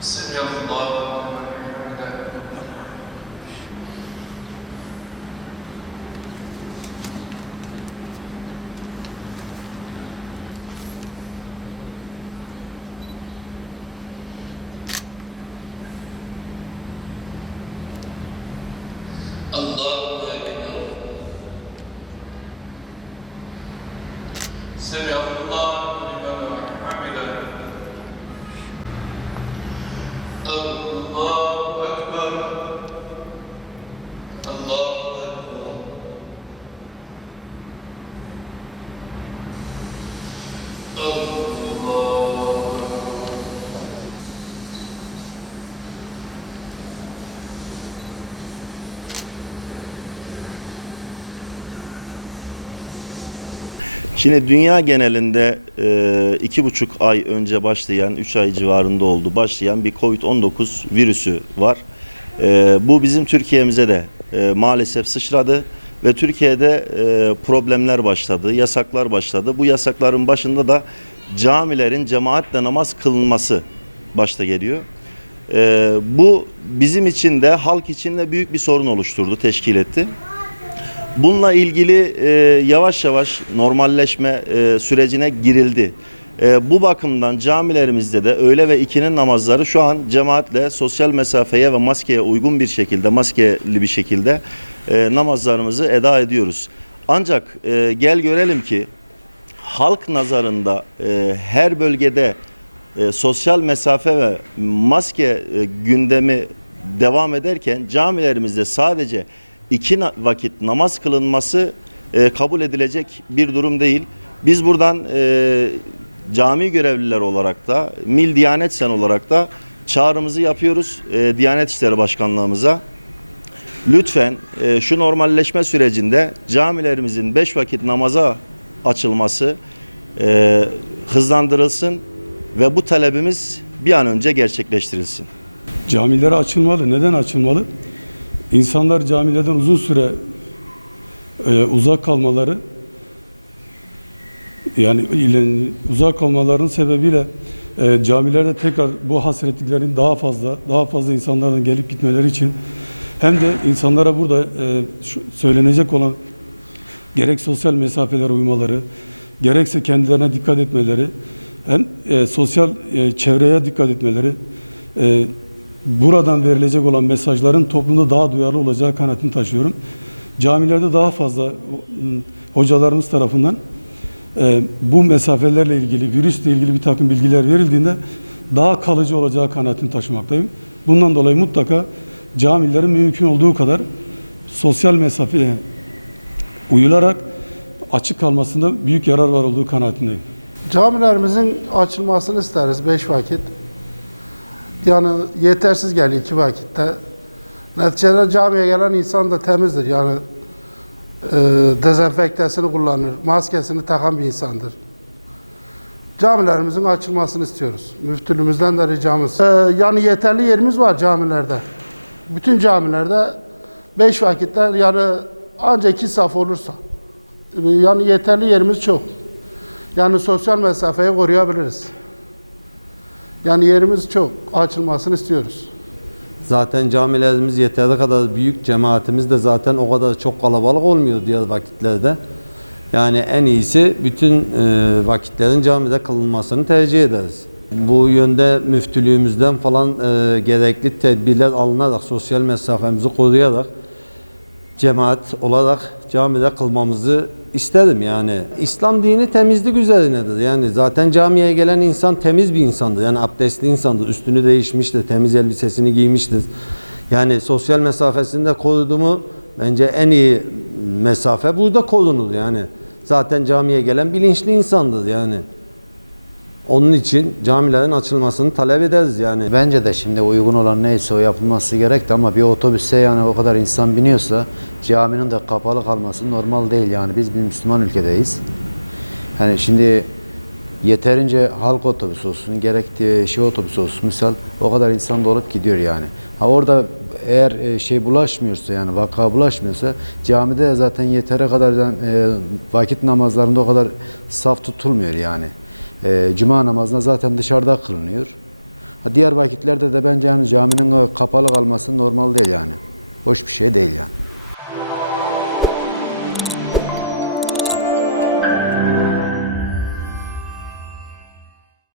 سمع الله لمن حمده. الله أكبر. سمع الله لمن حمده. الله أكبر. الله أكبر. الله. Şimdi dünya genelinde 2,5 ay önce başlayan, 3 ay civarında oldu başlayan bir Covid-19 virüsü var. Bu bizim Türkiye'mize de maalesef sıçradı ve Türkiye'de problemler başladı, yasaklar başladı. Bu yasakların başında da camilerin cemaatle namaz kılınması başta geliyor. Bu bizim için de halk için de büyük bir sorun oluşturdu, teşkil etti. Bununla ilgili yavaş yavaş normalleşme sürecine girildi. Bu bakımdan camilerimizde de öğle ve ikinin namazları şu an cemaatle sosyal mesafeye ve maskeye uygun bir şekilde, maskeli bir şekilde namazlarımızı eda ediyoruz. Ancak gel görelim ki halk nazarında her bölgede sosyal mesafe ve maske gündemi devam ederken camilerimizde sadece 2 vakit namaz kılınması kabul edilecek bir durum değil. Biz buradan cami görevliler olarak da, Mil Diyanet Sen olarak da çağrımızı yapıyoruz Diyanet İşleri Başkanlığımıza. Lütfen şu normalleşme sürecinde camilerimizin 5 vakit namaza açılması hızlandırılsın ve bu talebimiz bir an önce gerçekleştirilsin. Camilere açılmalı. Neden açılmalı? İnsanlar camilerden uzun süre uzak kalmaları, yani uzak kalmalarının sebebiyle camilerde tekrar bu hasretliklerin daha fazla insanlardan gelip gitmeleri için hem de insanlara burada söylenecek olan gerek sosyal mesafelere uymaları, gerekse kendilerine dikkat etmeleri, hem sosyal çevreye dikkat etmeleri, buradan verilecek olan mesajların toplumda daha duyarlı olacağı kanaatini taşıyorum. Camilerde daha fazla hocalarımız tarafından bu mesafelerle ilgili, virüsle ilgili bir takım bilgiler verildiğinde daha kalıcı olacağı kanaatini taşımaktayım. Bundan dolayı mutlaka camilerin mümkün olduğu kadar sosyal mesafeye uyularak açık kalmasında büyük yarar var olduğu kanaatindeyim. Camilerimizin açılmasını isteriz 5 vakit. Yani yetersiz geliyor 2 vakitte. Neticede camiye gelen insan da temizdir. Yani dezenfektesini kullanır, maskesini takan bir insandır. Camilerimizin açılmasını istiyoruz. Müftülüğümüzden de ricamız. Yani yeterli yerimiz var camilerde. Bütün camilerde 5 vakitler yani ancak 2 saf olursa. Yani yeterli yerimiz çok. Yani sosyal mesafeyi koruyabiliriz. Yani yerimiz çok. Açılmasını istiyoruz. Zaten camilerimiz yeteri kadar büyük, cemaatimiz de zaten o kadar çok kalabalık olmuyor diğer vakitlerde. Yani en iyisi bütün vakitlerin camide kılınmasını tercih ederiz. Bu yönde müftülüğümüzden falan gerekli tedbirler alınarak, sosyal mesafemizi koruyarak cemaat olarak camide kılmamızı isterim yani. İslam dini temizlik üzerinedir. Yani zaten camiye gelen insan temiz bir insandır. Yani abdestli insandır. Üstünü değişmiştir, temiz elbisesini giymiştir. Yani sosyal mesafesini de korudu mu bence en iyi mesafe burada korunur yani. Zaten camiye gelen bilinçli insandır yani. Onun için camilerin açılmasını talep ederiz yani. Bence de şimdi uygun olan neyse o yapılması gerekti ama bir otobüse yani o kadar insan biniyorsa caminin de kapalı kalması normal değil yani. Biz bir Müslüman ülkedeyiz. Yani şimdi yeterince halk otobüsü olsun, gerektiği şey otobüsü olsun misal o kadar insan dolup gidiyor yani. Ha orada eğer bulaşmıyorsa yani vaka bulaşmıyorsa camide de zaten yeteri kadar vakit namazlarında o kadar saf tutulmuyor yani. Cuma namazına zaten dışarıda kılınıyor. Diğer vakitlerde de bence yani caminin kapalı kalması normal değil yani. Hoş bir şey değil yani.